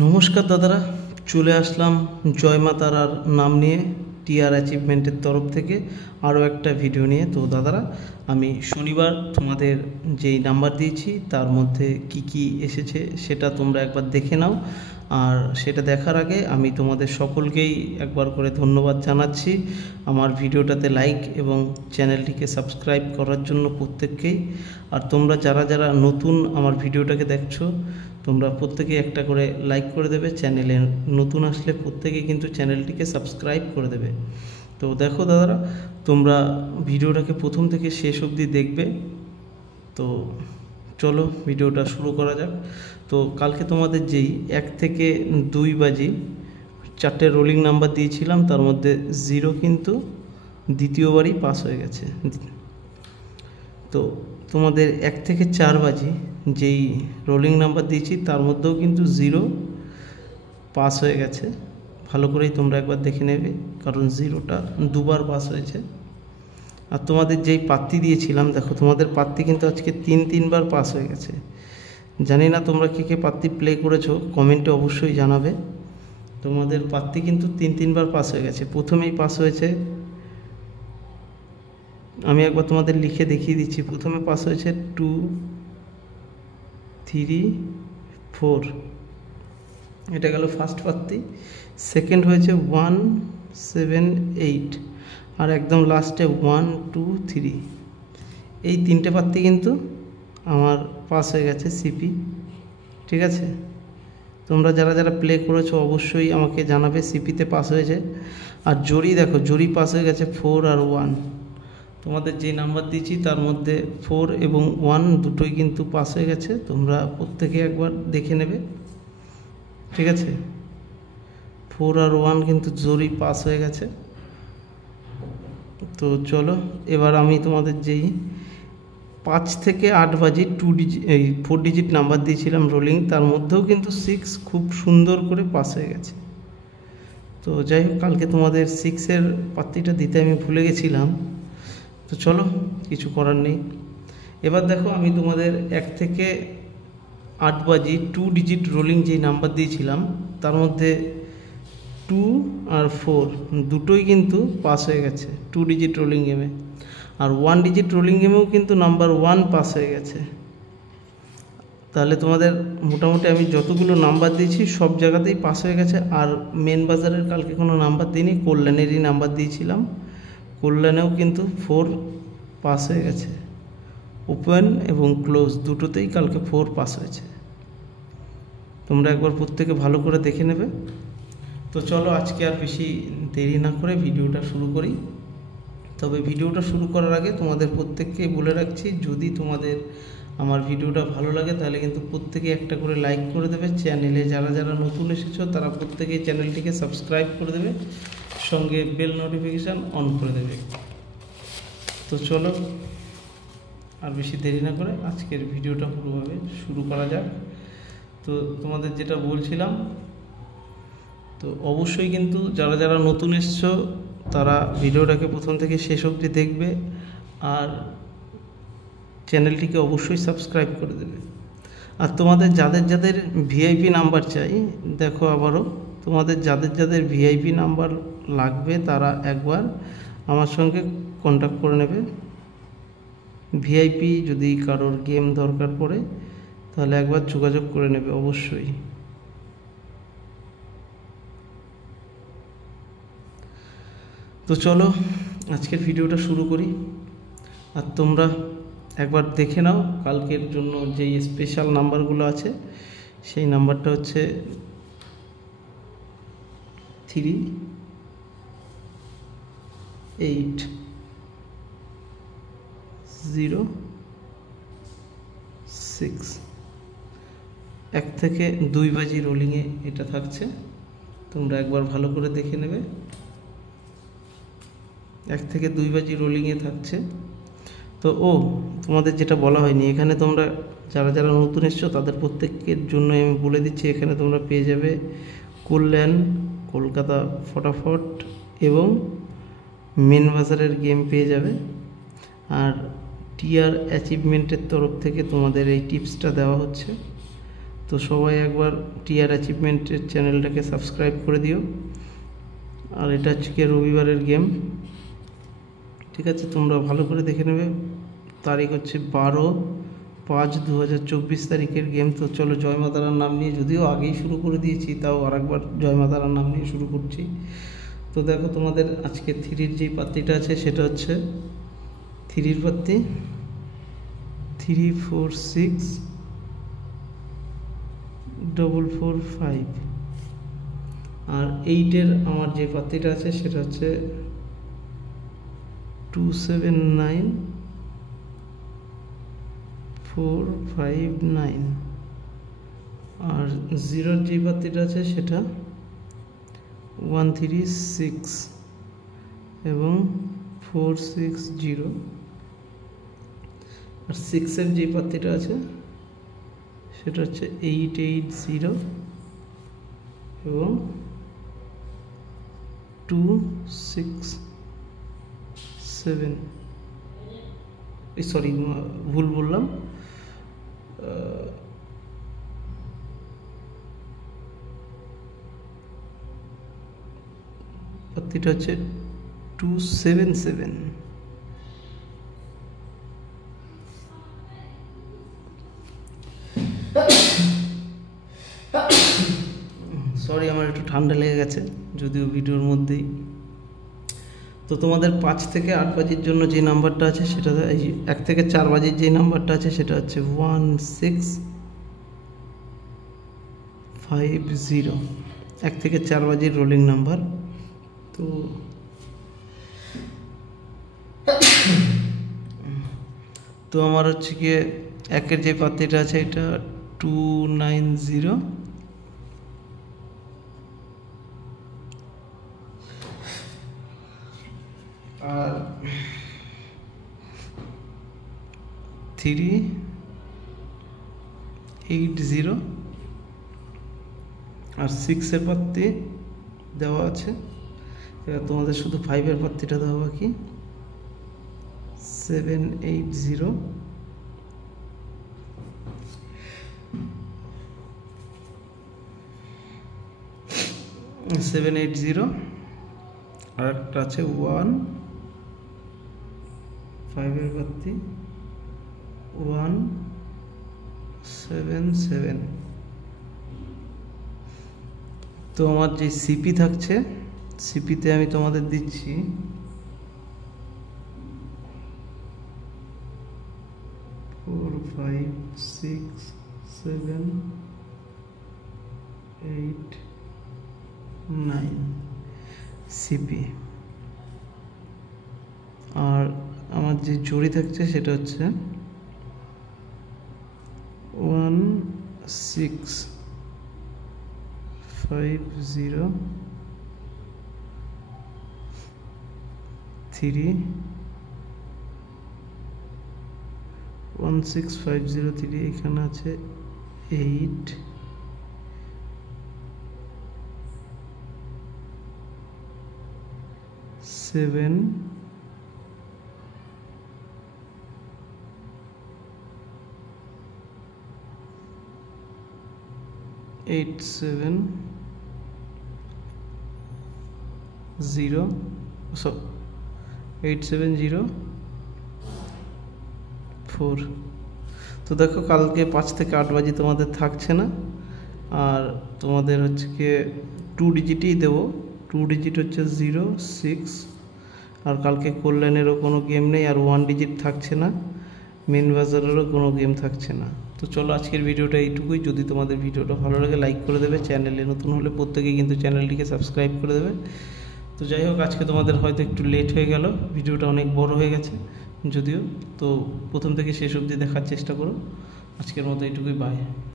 নমস্কার দাদারা, চলে আসলাম জয় মা তারার নাম নিয়ে টিআর অ্যাচিভমেন্টের তরফ থেকে আরও একটা ভিডিও নিয়ে। তো দাদারা, আমি শনিবার তোমাদের যেই নাম্বার দিয়েছি তার মধ্যে কি কি এসেছে সেটা তোমরা একবার দেখে নাও। আর সেটা দেখার আগে আমি তোমাদের সকলকেই একবার করে ধন্যবাদ জানাচ্ছি আমার ভিডিওটাতে লাইক এবং চ্যানেলটিকে সাবস্ক্রাইব করার জন্য প্রত্যেককেই। আর তোমরা যারা যারা নতুন আমার ভিডিওটাকে দেখছো তোমরা প্রত্যেকেই একটা করে লাইক করে দেবে, চ্যানেলে নতুন আসলে প্রত্যেকেই কিন্তু চ্যানেলটিকে সাবস্ক্রাইব করে দেবে। তো দেখো দাদারা, তোমরা ভিডিওটাকে প্রথম থেকে শেষ অবধি দেখবে। তো চলো ভিডিওটা শুরু করা যাক। তো কালকে তোমাদের যেই 1 থেকে 2 বাজি 4টে রোলিং নাম্বার দিয়েছিলাম তার মধ্যে 0 কিন্তু দ্বিতীয়বারই পাস হয়ে গেছে। তো তোমাদের 1 থেকে 4 বাজি যেই রোলিং নাম্বার দিয়েছি তার মধ্যেও কিন্তু 0 পাস হয়ে গেছে। ভালো করেই তোমরা একবার দেখে নেবে, কারণ 0টা দুবার পাস হয়েছে। আর তোমাদের যেই পাত্তি দিয়েছিলাম, দেখো তোমাদের পাত্তি কিন্তু আজকে 3বার পাস হয়ে গেছে। জানি না তোমরা কে কে পাত্তি প্লে করেছো, কমেন্টে অবশ্যই জানাবে। তোমাদের পাত্তি কিন্তু 3বার পাস হয়ে গেছে। প্রথমেই পাস হয়েছে, আমি একবার তোমাদের লিখে দেখিয়ে দিচ্ছি। প্রথমে পাস হয়েছে 2, 3, 4, এটা গেল ফার্স্ট পাত্তি। সেকেন্ড হয়েছে 1, 7, 8, আর একদম লাস্টে 1, 2, 3। এই 3টে পাত্তি কিন্তু আমার পাস হয়ে গেছে সিপি। ঠিক আছে, তোমরা যারা যারা প্লে করেছো অবশ্যই আমাকে জানাবে সিপিতে পাস হয়েছে। আর জরি দেখো, জরি পাস হয়ে গেছে 4 আর 1। তোমাদের যে নাম্বার দিয়েছি তার মধ্যে 4 এবং 1 দুটোই কিন্তু পাস হয়ে গেছে। তোমরা প্রত্যেকে একবার দেখে নেবে। ঠিক আছে, 4 আর 1 কিন্তু জরি পাস হয়ে গেছে। তো চলো এবার আমি তোমাদের যেই 5 থেকে 8 বাজি 4 ডিজিট নাম্বার দিয়েছিলাম রোলিং, তার মধ্যেও কিন্তু 6 খুব সুন্দর করে পাস হয়ে গেছে। তো যাই হোক, কালকে তোমাদের 6-এর পাত্তিটা দিতে আমি ভুলে গেছিলাম। তো চলো, কিছু করার নেই। এবার দেখো, আমি তোমাদের 1 থেকে 8 বাজি 2 ডিজিট রোলিং যেই নাম্বার দিয়েছিলাম তার মধ্যে 2 আর 4 দুটোই কিন্তু পাস হয়ে গেছে 2 ডিজিট রোলিং গেমে। আর 1 ডিজিট রোলিং গেমেও কিন্তু নাম্বার 1 পাস হয়ে গেছে। তাহলে তোমাদের মোটামুটি আমি যতগুলো নাম্বার দিয়েছি সব জায়গাতেই পাস হয়ে গেছে। আর মেন বাজারের কালকে কোনো নাম্বার দিইনি, কল্যাণেরই নাম্বার দিয়েছিলাম। কল্যাণেও কিন্তু 4 পাস হয়ে গেছে। ওপেন এবং ক্লোজ দুটোতেই কালকে 4 পাস হয়েছে। তোমরা একবার প্রত্যেকে ভালো করে দেখে নেবে। তো চলো, আজকে আর বেশি দেরি না করে ভিডিওটা শুরু করি। তবে ভিডিওটা শুরু করার আগে তোমাদের প্রত্যেককে বলে রাখছি, যদি তোমাদের আমার ভিডিওটা ভালো লাগে তাহলে কিন্তু প্রত্যেকে একটা করে লাইক করে দেবে। চ্যানেলে যারা যারা নতুন এসেছো তারা প্রত্যেকেই চ্যানেলটিকে সাবস্ক্রাইব করে দেবে, সঙ্গে বেল নোটিফিকেশান অন করে দেবে। তো চলো আর বেশি দেরি না করে আজকের ভিডিওটা পুরোভাবে শুরু করা যাক। তো তোমাদের যেটা বলছিলাম, তো অবশ্যই কিন্তু যারা যারা নতুন এসছো তারা ভিডিওটাকে প্রথম থেকে শেষ অবধি দেখবে আর চ্যানেলটিকে অবশ্যই সাবস্ক্রাইব করে দেবে। আর তোমাদের যাদের যাদের ভিআইপি নাম্বার চাই, দেখো আবারও তোমাদের যাদের যাদের ভিআইপি নাম্বার লাগবে তারা একবার আমার সঙ্গে কন্ট্যাক্ট করে নেবে। ভিআইপি যদি কারোর গেম দরকার পড়ে তাহলে একবার যোগাযোগ করে নেবে অবশ্যই। তো চলো আজকের ভিডিওটা শুরু করি। আর তোমরা একবার দেখে নাও কালকের জন্য যেই স্পেশাল নাম্বারগুলো আছে। সেই নাম্বারটা হচ্ছে 3, 8, 0, 6। 1 থেকে 2 বাজি রোলিংয়ে এটা থাকছে, তোমরা একবার ভালো করে দেখে নেবে। 1 থেকে 2 বাজি রোলিংয়ে থাকছে। তো তোমাদের যেটা বলা হয়নি, এখানে তোমরা যারা যারা নতুন এসছো তাদের প্রত্যেকের জন্য আমি বলে দিচ্ছি, এখানে তোমরা পেয়ে যাবে কল্যাণ, কলকাতা ফটাফট এবং মেন বাজারের গেম পেয়ে যাবে। আর টিআর অ্যাচিভমেন্টের তরফ থেকে তোমাদের এই টিপসটা দেওয়া হচ্ছে। তো তো সবাই একবার টিআর অ্যাচিভমেন্টের চ্যানেলটাকে সাবস্ক্রাইব করে দিও। আর এটা আজকে রবিবারের গেম, ঠিক আছে? তোমরা ভালো করে দেখে নেবে। তারিখ হচ্ছে 12/5/2024 তারিখের গেম। তো চলো জয় মা তারার নাম নিয়ে, যদিও আগেই শুরু করে দিয়েছি, তাও আরেকবার জয় মা তারার নাম নিয়ে শুরু করছি। তো দেখো তোমাদের আজকে 3-র যেই পাত্তিটা আছে সেটা হচ্ছে 3-র পাত্তি 3 4 6 4 4 5। আর 8-এর আমার যে পাত্তিটা আছে সেটা হচ্ছে 2 7 9 4 5 9। আর 0-র যে পাত্তিটা আছে সেটা 1 3 6 এবং 4 6 0। আর 6-এর যে পাত্তিটা আছে সেটা হচ্ছে 8 8 0 এবং 2 6 7। সরি, ভুল বললাম। পাত্তিটা হচ্ছে 2 7 7। সরি, আমার একটু ঠান্ডা লেগে গেছে, যদিও ভিডিওর মধ্যেই। তো তোমাদের 5 থেকে 8 বাজির জন্য যে নাম্বারটা আছে সেটা, এই 1 থেকে 4 বাজির যে নাম্বারটা আছে সেটা হচ্ছে 1 6 5 0। 1 থেকে 4 বাজির রোলিং নাম্বার। তো আমার হচ্ছে গিয়ে 1-এর যে পাত্তিটা আছে এটা 2 9 0। আর 3 8 0। আর 6-এর পাত্তি দেওয়া আছে। এবার তোমাদের শুধু 5-এর পাত্তিটা দেওয়া বাকি, 7 8 0। আর একটা আছে 1 5-এর পাত্তি 1 7 7। তো আমার যে সিপি থাকছে, সিপিতে আমি তোমাদের দিচ্ছি 4 5 6 7 8 9 সিপি। আর আমার যে জড়ি থাকছে সেটা হচ্ছে 1 6 5 0 3 1 6 5 0 3। এখানে আছে 8 7 8 7 0 8 7 0 4। তো দেখো কালকে 5 থেকে 8 বাজে তোমাদের থাকছে না, আর তোমাদের হচ্ছে কি 2 ডিজিটই দেবো। 2 ডিজিট হচ্ছে 0 6। আর কালকে কল্যাণেরও কোনো গেম নেই, আর 1 ডিজিট থাকছে না, মেন বাজারেরও কোনো গেম থাকছে না। তো চলো আজকের ভিডিওটা এইটুকুই। যদি তোমাদের ভিডিওটা ভালো লাগে লাইক করে দেবে, চ্যানেলে নতুন হলে প্রত্যেকেই কিন্তু চ্যানেলটিকে সাবস্ক্রাইব করে দেবে। তো যাই হোক, আজকে তোমাদের হয়তো একটু লেট হয়ে গেল, ভিডিওটা অনেক বড় হয়ে গেছে যদিও। তো প্রথম থেকে শেষ অবধি দেখার চেষ্টা করো। আজকের মতো এইটুকুই, বাই।